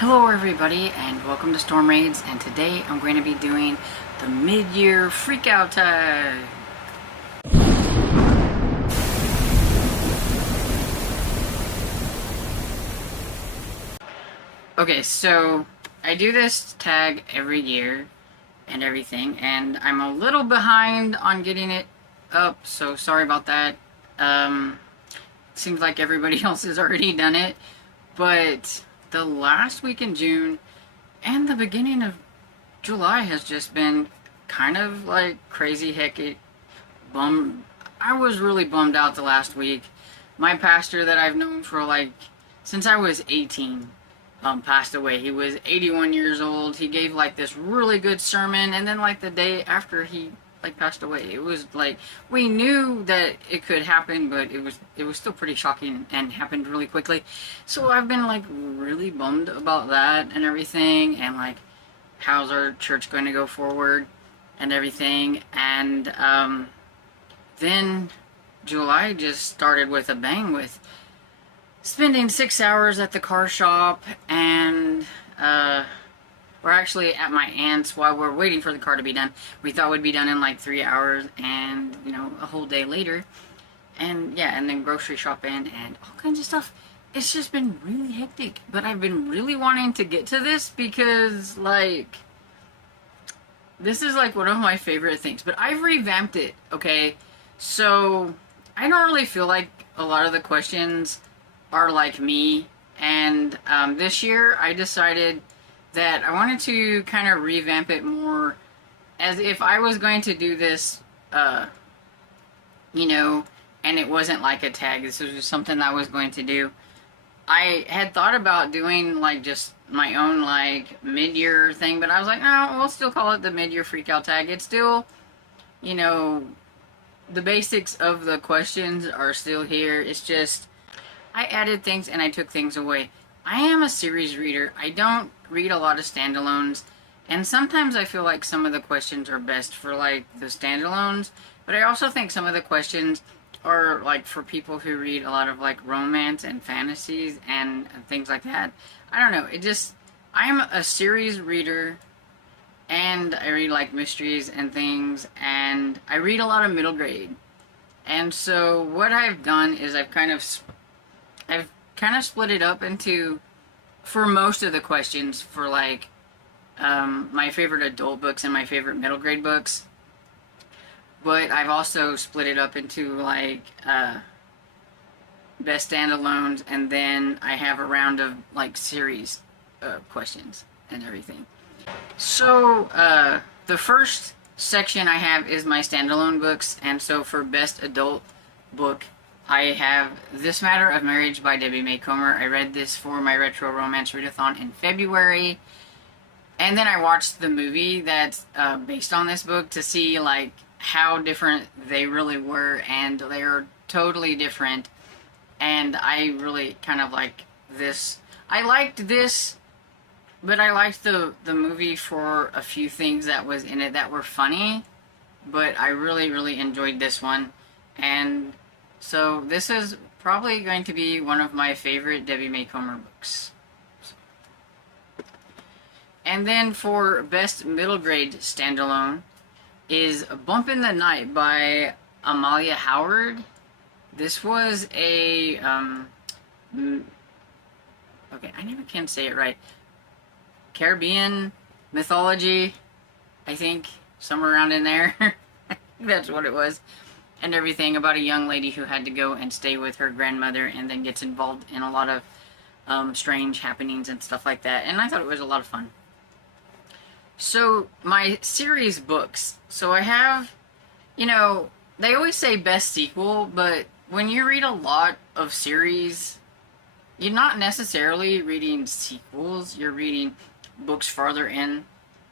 Hello everybody and welcome to Storm Raids, and today I'm going to be doing the mid-year freakout tag. Okay, so I do this tag every year and everything, and I'm a little behind on getting it up, so sorry about that. Seems like everybody else has already done it, but the last week in June and the beginning of July has just been kind of like crazy hectic. I was really bummed out the last week. My pastor that I've known for since I was 18 passed away. He was 81 years old. He gave this really good sermon, and then the day after he passed away, it was we knew that it could happen, but it was still pretty shocking and happened really quickly. So I've been really bummed about that and everything, and how's our church going to go forward and everything. And then July just started with a bang, with spending 6 hours at the car shop, and we're actually at my aunt's while we're waiting for the car to be done. We thought we'd be done in 3 hours, and a whole day later. And yeah, and then grocery shopping and all kinds of stuff. It's just been really hectic, but I've been really wanting to get to this because this is one of my favorite things. But I've revamped it, okay? So I don't really feel like a lot of the questions are like me, and this year I decided that I wanted to kind of revamp it more as if I was going to do this, and it wasn't like a tag. This was just something I was going to do. I had thought about doing just my own mid-year thing, but I was like, no, we'll still call it the mid-year freakout tag. It's still, the basics of the questions are still here. It's just I added things and I took things away. I am a series reader. I don't read a lot of standalones, and sometimes I feel like some of the questions are best for the standalones, but I also think some of the questions are for people who read a lot of romance and fantasies and things like that. I don't know, I'm a series reader, and I read mysteries and things, and I read a lot of middle grade. And so what I've done is I've kind of split it up into, for most of the questions, for my favorite adult books and my favorite middle grade books. But I've also split it up into best standalones, and then I have a round of series questions and everything. So the first section I have is my standalone books, and so for best adult book, I have This Matter of Marriage by Debbie May Comer. I read this for my retro romance readathon in February, and then I watched the movie that's based on this book to see how different they really were, and they are totally different. And I really kind of like this. I liked this, but I liked the movie for a few things that was in it that were funny, but I really enjoyed this one. And so this is probably going to be one of my favorite Debbie May Comer books. And then for best middle grade standalone is Bump in the Night by Amalia Howard. This was a okay, I never can say it right. Caribbean mythology, I think, somewhere around in there. That's what it was. And everything about a young lady who had to go and stay with her grandmother, and then gets involved in a lot of strange happenings and stuff like that. And I thought it was a lot of fun. So my series books. So I have, they always say best sequel, but when you read a lot of series, you're not necessarily reading sequels. You're reading books farther in,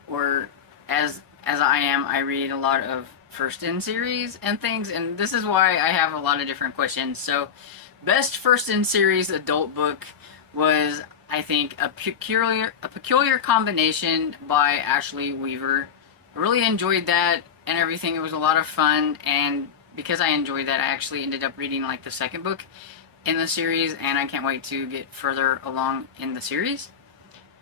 or as I am, I read a lot of first in series and things, and this is why I have a lot of different questions. So best first in series adult book was, I think, a peculiar combination by Ashley Weaver. I really enjoyed that and everything. It was a lot of fun, and because I enjoyed that, I actually ended up reading the second book in the series, and I can't wait to get further along in the series.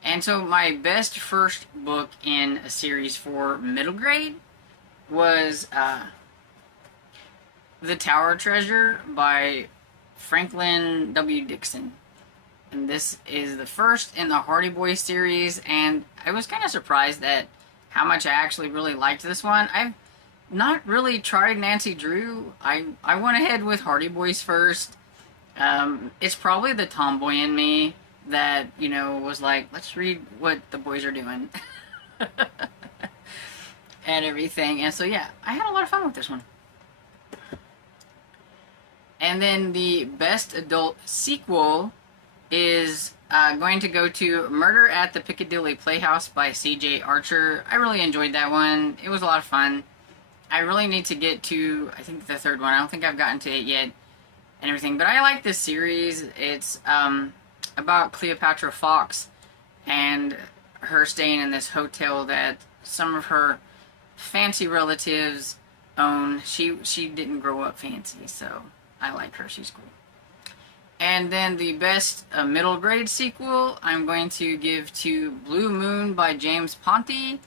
And so my best first book in a series for middle grade was The Tower Treasure by Franklin W. Dixon. And this is the first in the Hardy Boys series, and I was kind of surprised at how much I actually really liked this one. I've not really tried Nancy Drew. I went ahead with Hardy Boys first. It's probably the tomboy in me that, you know, was like, let's read what the boys are doing. And everything. And so, yeah, I had a lot of fun with this one. And then the best adult sequel is going to go to Murder at the Piccadilly Playhouse by C.J. Archer. I really enjoyed that one. It was a lot of fun. I really need to get to, I think, the third one. I don't think I've gotten to it yet and everything. But I like this series. It's about Cleopatra Fox and her staying in this hotel that some of her fancy relatives own. She didn't grow up fancy, so I like her. She's cool. And then the best middle grade sequel, I'm going to give to Blue Moon by James Ponti.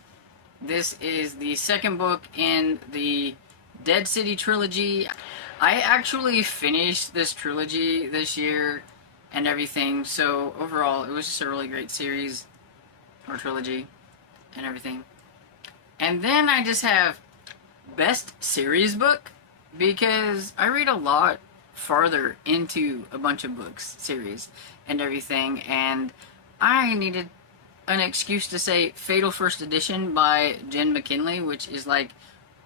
This is the second book in the Dead City trilogy. I actually finished this trilogy this year and everything, so overall it was just a really great series, or trilogy, and everything. And then I just have best series book, because I read a lot farther into a bunch of books, series, and everything, and I needed an excuse to say Fatal First Edition by Jen McKinley, which is like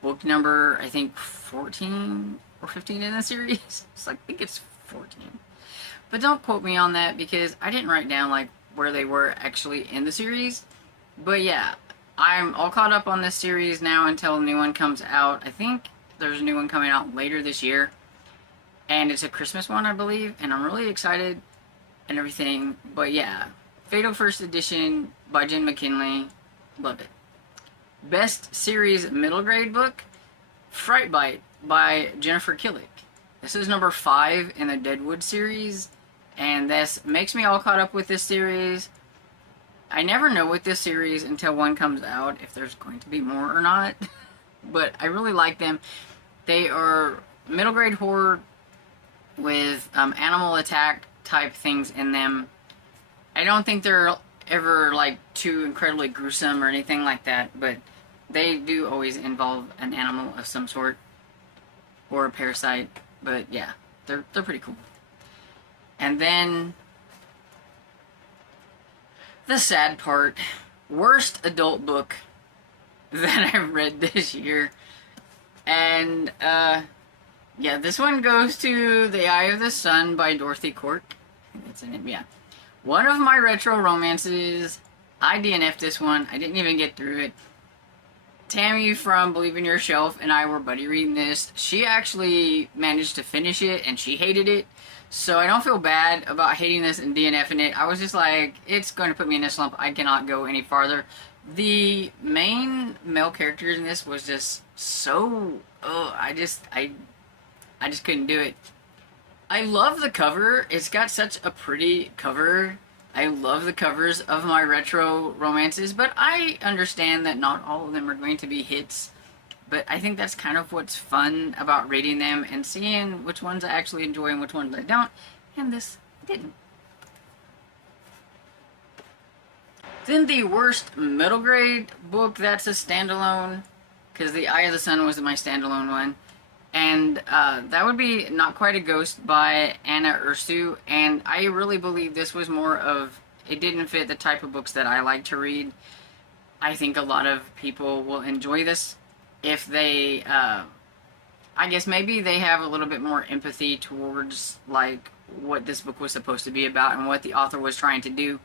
book number, I think, 14 or 15 in the series. It's like, I think it's 14. But don't quote me on that, because I didn't write down like where they were actually in the series. But yeah, I'm all caught up on this series now until a new one comes out. I think there's a new one coming out later this year. And it's a Christmas one, I believe. And I'm really excited and everything. But yeah, Fatal First Edition by Jen McKinley. Love it. Best series middle grade book, Fright Bite by Jennifer Killick. This is number 5 in the Deadwood series. And this makes me all caught up with this series. I never know with this series until one comes out if there's going to be more or not. But I really like them. They are middle grade horror with animal attack type things in them. I don't think they're ever like too incredibly gruesome or anything like that, but they do always involve an animal of some sort or a parasite. But yeah, they're pretty cool. And then the sad part, worst adult book that I've read this year. And yeah, this one goes to The Eye of the Sun by Dorothy Cork. I think that's in it, yeah. One of my retro romances. I DNF'd this one. I didn't even get through it. Tammy from Believe in Yourself and I were buddy reading this. She actually managed to finish it and she hated it. So I don't feel bad about hating this and DNFing it. I was just like, it's going to put me in a slump. I cannot go any farther. The main male character in this was just so... I just couldn't do it. I love the cover. It's got such a pretty cover. I love the covers of my retro romances, but I understand that not all of them are going to be hits. But I think that's kind of what's fun about rating them and seeing which ones I actually enjoy and which ones I don't. And this didn't. Then the worst middle grade book, that's a standalone, because The Eye of the Sun was my standalone one. And that would be Not Quite a Ghost by Anna Ursu. And I really believe this was more of, it didn't fit the type of books that I like to read. I think a lot of people will enjoy this if they, I guess maybe they have a little bit more empathy towards like what this book was supposed to be about and what the author was trying to do.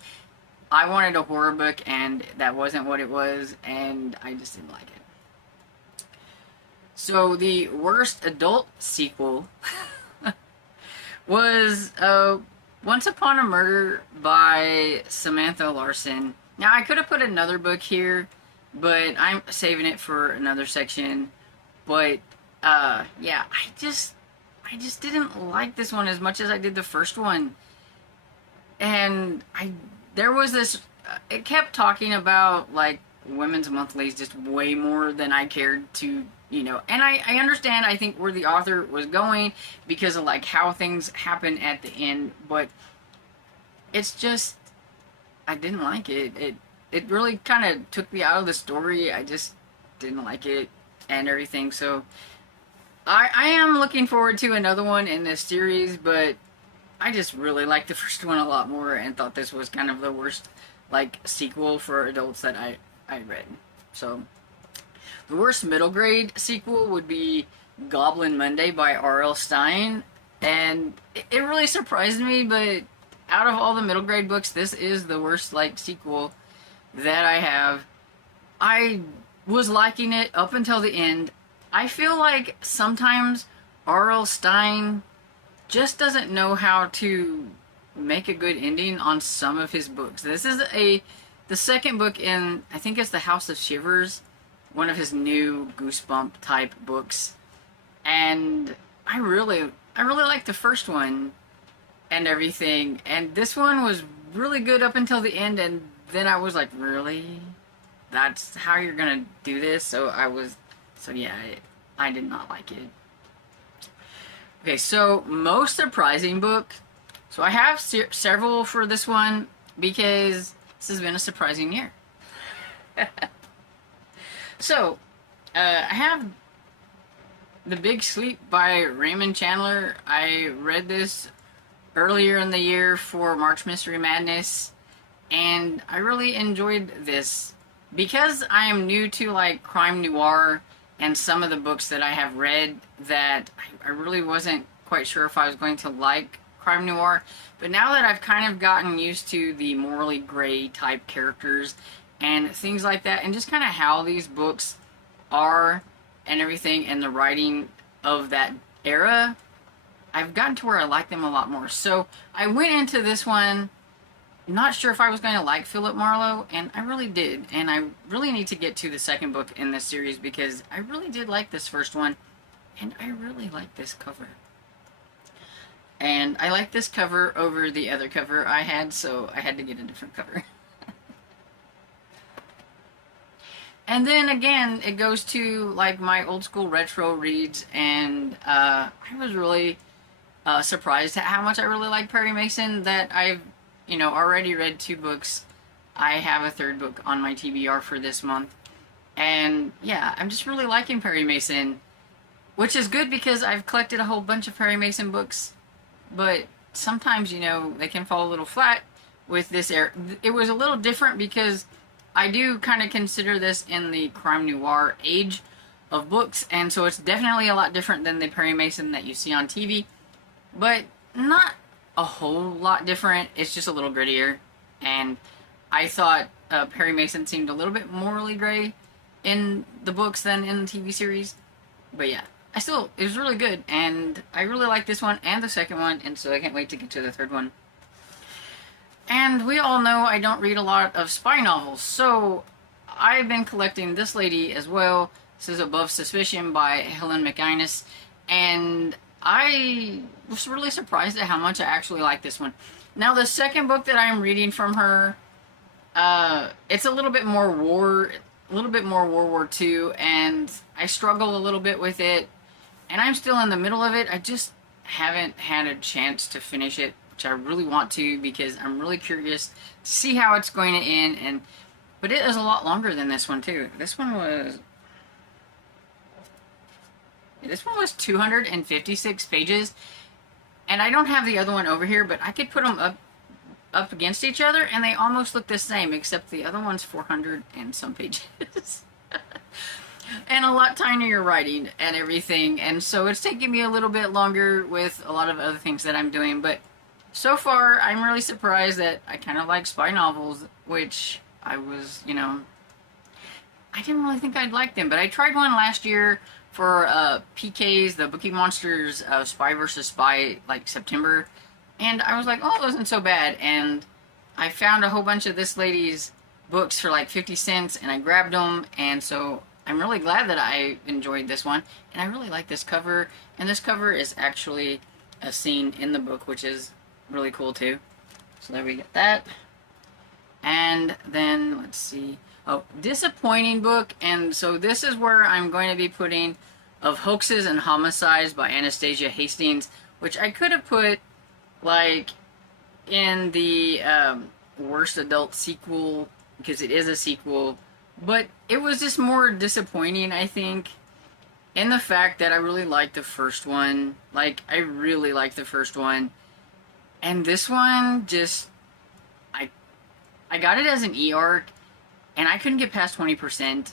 I wanted a horror book and that wasn't what it was, and I just didn't like it. So the worst adult sequel was Once Upon a Murder by Samantha Larson. Now I could have put another book here, but I'm saving it for another section. But yeah, I just didn't like this one as much as I did the first one. And there was this it kept talking about like women's monthlies just way more than I cared to, you know. And I understand, I think, where the author was going because of like how things happen at the end, but it's just, I didn't like it. It really kind of took me out of the story. I just didn't like it and everything. So I am looking forward to another one in this series, but I just really liked the first one a lot more and thought this was kind of the worst like sequel for adults that I read. So the worst middle grade sequel would be Goblin Monday by R.L. Stine, and it really surprised me, but out of all the middle grade books, this is the worst like sequel that I have. I was liking it up until the end. I feel like sometimes R.L. Stine just doesn't know how to make a good ending on some of his books. This is the second book in, I think it's The House of Shivers, one of his new Goosebump type books. And I really liked the first one and everything. And this one was really good up until the end, and then I was like, really? That's how you're gonna do this? So yeah, I did not like it. Okay, so most surprising book. So I have several for this one because this has been a surprising year. So, I have The Big Sleep by Raymond Chandler. I read this earlier in the year for March Mystery Madness, and I really enjoyed this. Because I am new to like crime noir and some of the books that I have read, that I really wasn't quite sure if I was going to like crime noir. But now that I've kind of gotten used to the morally gray type characters and things like that, and just kind of how these books are and everything, and the writing of that era, I've gotten to where I like them a lot more. So I went into this one not sure if I was going to like Philip Marlowe, and I really did. And I really need to get to the second book in this series because I really did like this first one, and I really like this cover. And I like this cover over the other cover I had, so I had to get a different cover. And then again, it goes to like my old school retro reads, and I was really surprised at how much I really like Perry Mason, that I've already read 2 books. I have a 3rd book on my TBR for this month. And yeah, I'm just really liking Perry Mason, which is good because I've collected a whole bunch of Perry Mason books, but sometimes, they can fall a little flat with this era. It was a little different because I do kind of consider this in the crime noir age of books, and so it's definitely a lot different than the Perry Mason that you see on TV, but not a whole lot different. It's just a little grittier, and I thought Perry Mason seemed a little bit morally gray in the books than in the TV series. But yeah, it was really good, and I really like this one and the second one, and so I can't wait to get to the 3rd one. And we all know I don't read a lot of spy novels, so I've been collecting this lady as well. This is Above Suspicion by Helen McInnes, and I was really surprised at how much I actually like this one. Now, the second book that I'm reading from her, it's a little bit more World War II, and I struggle a little bit with it, and I'm still in the middle of it. I just haven't had a chance to finish it, which I really want to because I'm really curious to see how it's going to end. But it is a lot longer than this one too. This one was 256 pages, and I don't have the other one over here, but I could put them up against each other and they almost look the same, except the other one's 400 and some pages. And a lot tinier writing and everything, and so it's taking me a little bit longer with a lot of other things that I'm doing. But so far, I'm really surprised that I kind of like spy novels, which I was, I didn't really think I'd like them, but I tried one last year for PK's, the Bookie Monsters Spy vs. Spy, like September, and I was like, oh, it wasn't so bad, and I found a whole bunch of this lady's books for like 50 cents, and I grabbed them, and so I'm really glad that I enjoyed this one, and I really like this cover, and this cover is actually a scene in the book, which is really cool too. So there we get that. And And then, let's see. Oh, disappointing book. And so this is where I'm going to be putting Of Hoaxes and Homicides by Anastasia Hastings, which I could have put, like, in the worst adult sequel, because it is a sequel. But it was just more disappointing, I think, in the fact that I really liked the first one. Like, I really liked the first one. And this one just... I got it as an e-arc, and I couldn't get past 20%.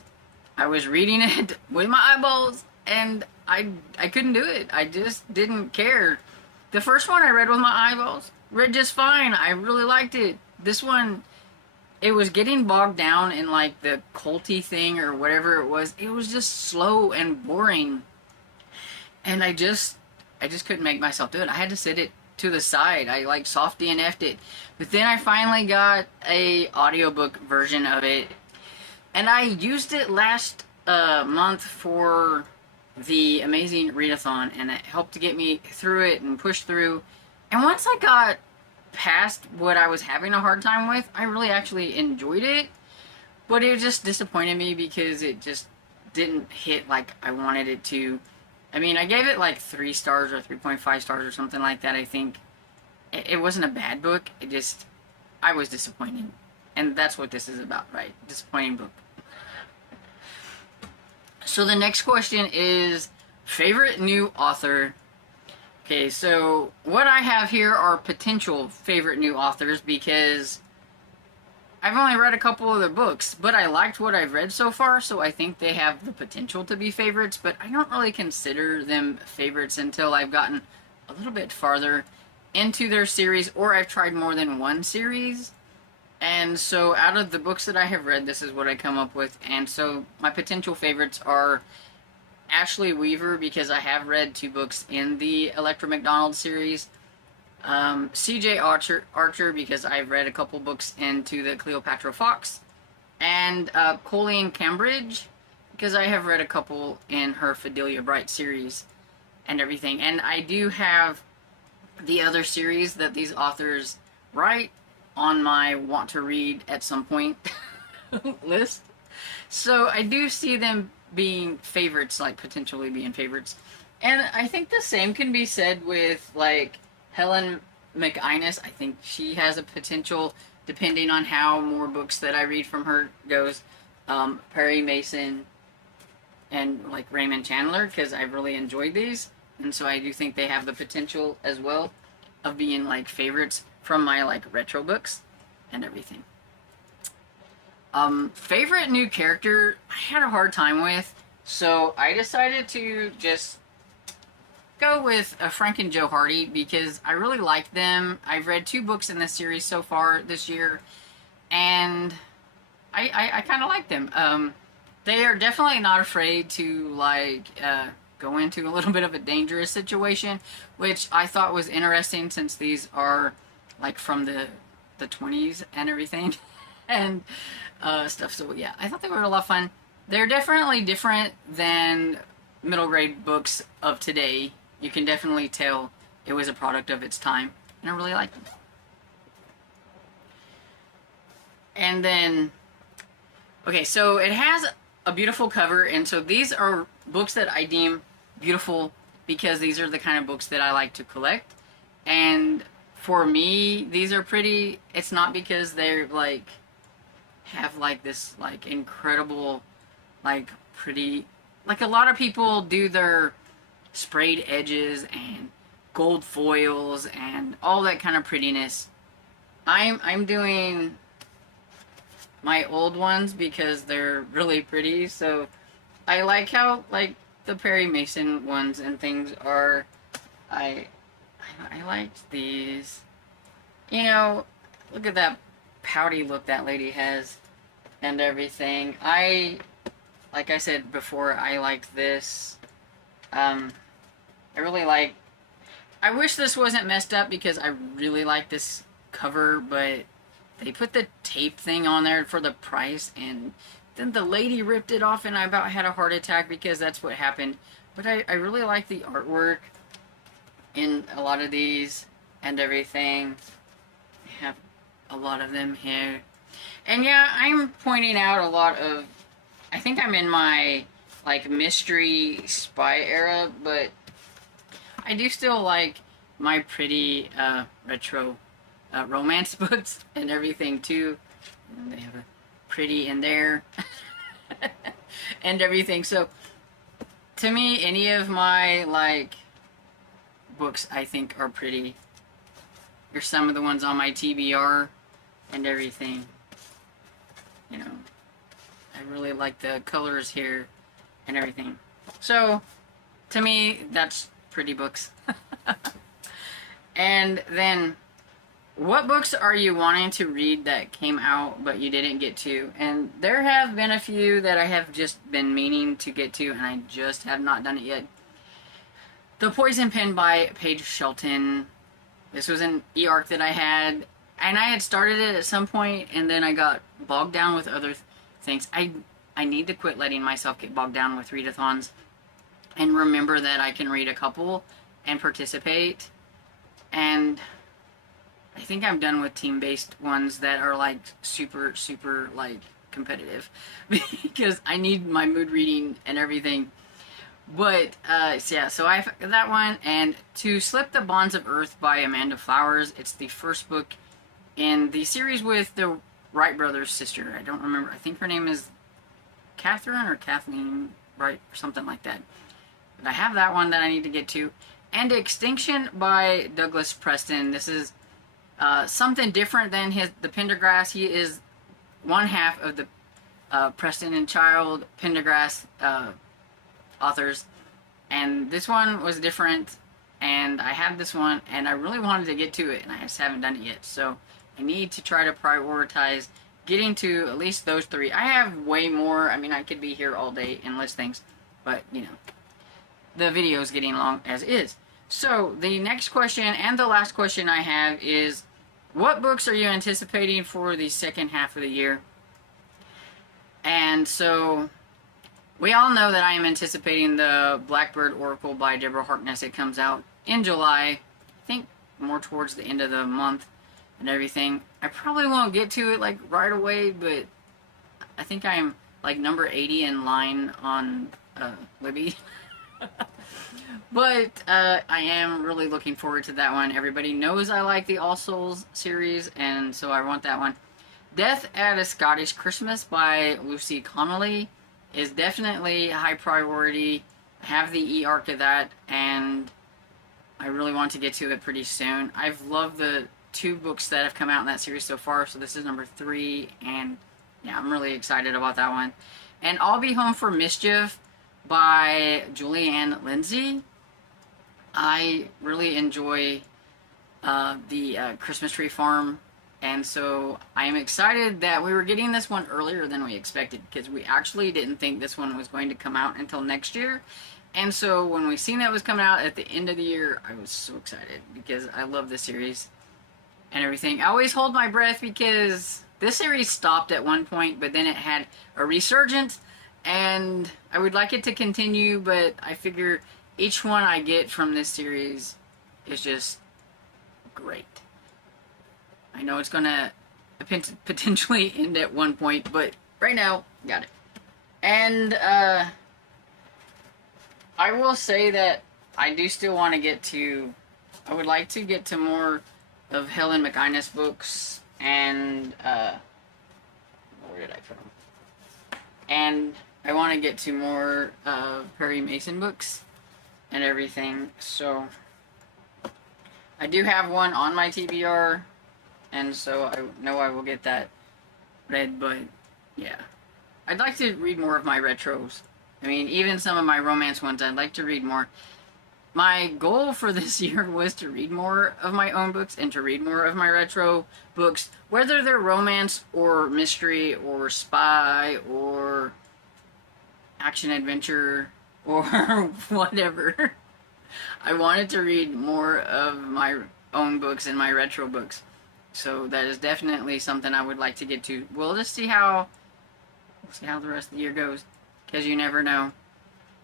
I was reading it with my eyeballs, and I couldn't do it. I just didn't care. The first one I read with my eyeballs. Read just fine. I really liked it. This one, it was getting bogged down in, like, the culty thing or whatever it was. It was just slow and boring. And I just couldn't make myself do it. I had to sit it to the side. I, like, soft DNF'd it. But then I finally got a audiobook version of it. And I used it last month for the Amazing Readathon, and it helped to get me through it and push through. And once I got past what I was having a hard time with, I really actually enjoyed it. But it just disappointed me because it just didn't hit like I wanted it to. I mean, I gave it like 3 stars or 3.5 stars or something like that, I think. It wasn't a bad book. I was disappointed. And that's what this is about, right? Disappointing book. So the next question is, favorite new author. Okay, so what I have here are potential favorite new authors because I've only read a couple of their books, but I liked what I've read so far, so I think they have the potential to be favorites, but I don't really consider them favorites until I've gotten a little bit farther into their series, or I've tried more than one series. And so out of the books that I have read, this is what I come up with. And so my potential favorites are Ashley Weaver, because I have read 2 books in the Electra McDonald series. C.J. Archer, because I've read a couple books into the Cleopatra Fox. And Colleen Cambridge, because I have read a couple in her Fidelia Bright series and everything. And I do have the other series that these authors write on my want to read at some point list. So I do see them being favorites, like potentially being favorites. And I think the same can be said with like Helen McInnes. I think she has a potential depending on how more books that I read from her goes. Perry Mason and like Raymond Chandler, because I've really enjoyed these. And so I do think they have the potential as well of being like favorites from my like retro books and everything. Favorite new character, I had a hard time with, so I decided to just go with Frank and Joe Hardy because I really liked them. I've read 2 books in this series so far this year, and I kind of like them. They are definitely not afraid to like go into a little bit of a dangerous situation, which I thought was interesting since these are like from the 20s and everything and stuff. So yeah, I thought they were a lot of fun. They're definitely different than middle grade books of today. You can definitely tell it was a product of its time, and I really like them. And then, okay, so it has a beautiful cover, and so these are books that I deem beautiful because these are the kind of books that I like to collect. And for me, these are pretty. It's not because they're like have like this like incredible like pretty, like a lot of people do their sprayed edges and gold foils and all that kind of prettiness. I'm doing my old ones because they're really pretty. So I like how like the Perry Mason ones and things are. I liked these. You know, look at that pouty look that lady has and everything. Like I said before, I liked this. I really like. I wish this wasn't messed up because I really like this cover, but they put the tape thing on there for the price, and then the lady ripped it off, and I about had a heart attack because that's what happened. But I really like the artwork in a lot of these and everything. I have a lot of them here. And yeah, I'm pointing out a lot of, I think I'm in my, like, mystery spy era, but I do still like my pretty, retro, romance books and everything, too. And they have a pretty in there. And everything, so, to me, any of my, like, books, I think, are pretty. Here's some of the ones on my TBR and everything. You know, I really like the colors here and everything. So, to me, that's pretty books. And then, what books are you wanting to read that came out but you didn't get to? And there have been a few that I have just been meaning to get to, and I just have not done it yet. The Poison Pen by Paige Shelton. This was an e-arc that I had, and I had started it at some point, and then I got bogged down with other things. I need to quit letting myself get bogged down with readathons and remember that I can read a couple and participate. And I think I'm done with team-based ones that are, like, super, like, competitive. Because I need my mood reading and everything. But, yeah, so I got that one. And To Slip the Bonds of Earth by Amanda Flowers. It's the first book in the series with the Wright brothers' sister. I don't remember. I think her name is Catherine or Kathleen Wright or something like that. But I have that one that I need to get to. And Extinction by Douglas Preston. This is something different than the Pendergrass. He is one half of the Preston and Child Pendergrass authors, and this one was different, and I have this one, and I really wanted to get to it, and I just haven't done it yet, so I need to try to prioritize getting to at least those three. I have way more. I mean, I could be here all day and list things, but, you know, the video is getting long as is. So, the next question, and the last question I have is, what books are you anticipating for the second half of the year? And so, we all know that I am anticipating the Blackbird Oracle by Deborah Harkness. It comes out in July, I think more towards the end of the month and everything. I probably won't get to it, like, right away, but I think I'm, like, number 80 in line on Libby. But I am really looking forward to that one. Everybody knows I like the All Souls series, and so I want that one. Death at a Scottish Christmas by Lucy Connolly is definitely high priority. I have the e-arc of that, and I really want to get to it pretty soon. I've loved the 2 books that have come out in that series so far, so this is number 3, and yeah, I'm really excited about that one. And I'll Be Home for Mischief by Julianne Lindsay. I really enjoy the Christmas Tree Farm, and so I am excited that we were getting this one earlier than we expected, because we actually didn't think this one was going to come out until next year. And so when we seen that it was coming out at the end of the year, I was so excited, because I love this series and everything. I always hold my breath, because this series stopped at one point, but then it had a resurgence, and I would like it to continue, but I figure each one I get from this series is just great. I know it's gonna potentially end at one point, but right now, got it. And I will say that I do still want to get to, I would like to get to more of Helen McInnes books, and where did I put them? And I want to get to more Perry Mason books and everything, so I do have one on my TBR, and so I know I will get that read, but yeah. I'd like to read more of my retros. I mean, even some of my romance ones, I'd like to read more. My goal for this year was to read more of my own books and to read more of my retro books, whether they're romance or mystery or spy or action adventure or whatever. I wanted to read more of my own books and my retro books. So that is definitely something I would like to get to. We'll just see how the rest of the year goes, because you never know.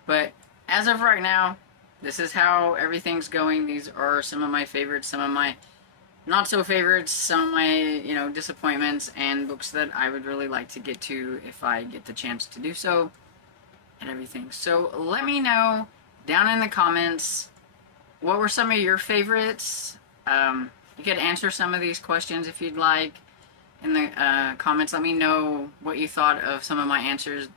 But as of right now, this is how everything's going. These are some of my favorites, some of my not so favorites, some of my, disappointments, and books that I would really like to get to if I get the chance to do so, and everything. So let me know down in the comments what were some of your favorites. You could answer some of these questions if you'd like in the comments. Let me know what you thought of some of my answers.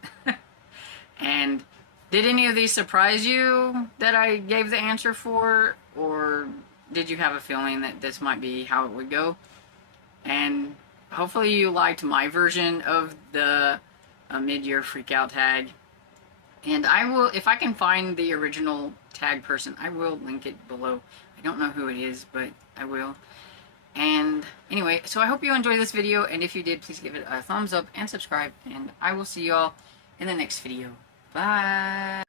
And did any of these surprise you that I gave the answer for, or did you have a feeling that this might be how it would go? And hopefully you liked my version of the mid-year freakout tag. And I will, if I can find the original tag person, I will link it below. I don't know who it is, but I will. And anyway, so I hope you enjoyed this video, and if you did, please give it a thumbs up and subscribe, and I will see y'all in the next video. Bye!